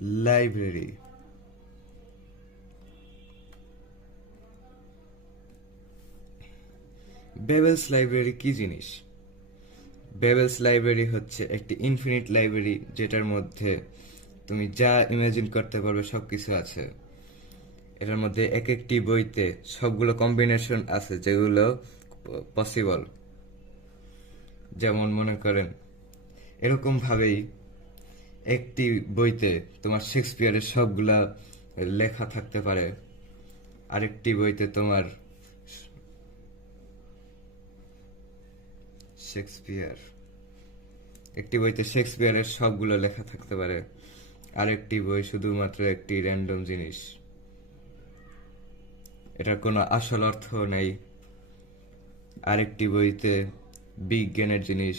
Library. বেবেলস library কি জিনিস? বেবেলস library হচ্ছে একটি ইনফিনিট লাইব্রেরি, যেটার মধ্যে তুমি যা ইমাজিন করতে পারবে সবকিছু আছে। এটার মধ্যে এক একটি বইতে সবগুলো কম্বিনেশন আছে যেগুলো পসিবল। যেমন মনে করেন, এরকম ভাবেই একটি বইতে তোমার শেক্সপিয়ারের সবগুলা লেখা থাকতে পারে, আরেকটি বইতে তোমার শেক্সপিয়ার একটি বইতে শেক্সপিয়ারের সবগুলো লেখা থাকতে পারে, আরেকটি বই শুধুমাত্র একটি র্যান্ডম জিনিস, এটার কোনো আসল অর্থ নেই। আরেকটি বইতে বিজ্ঞানের জিনিস,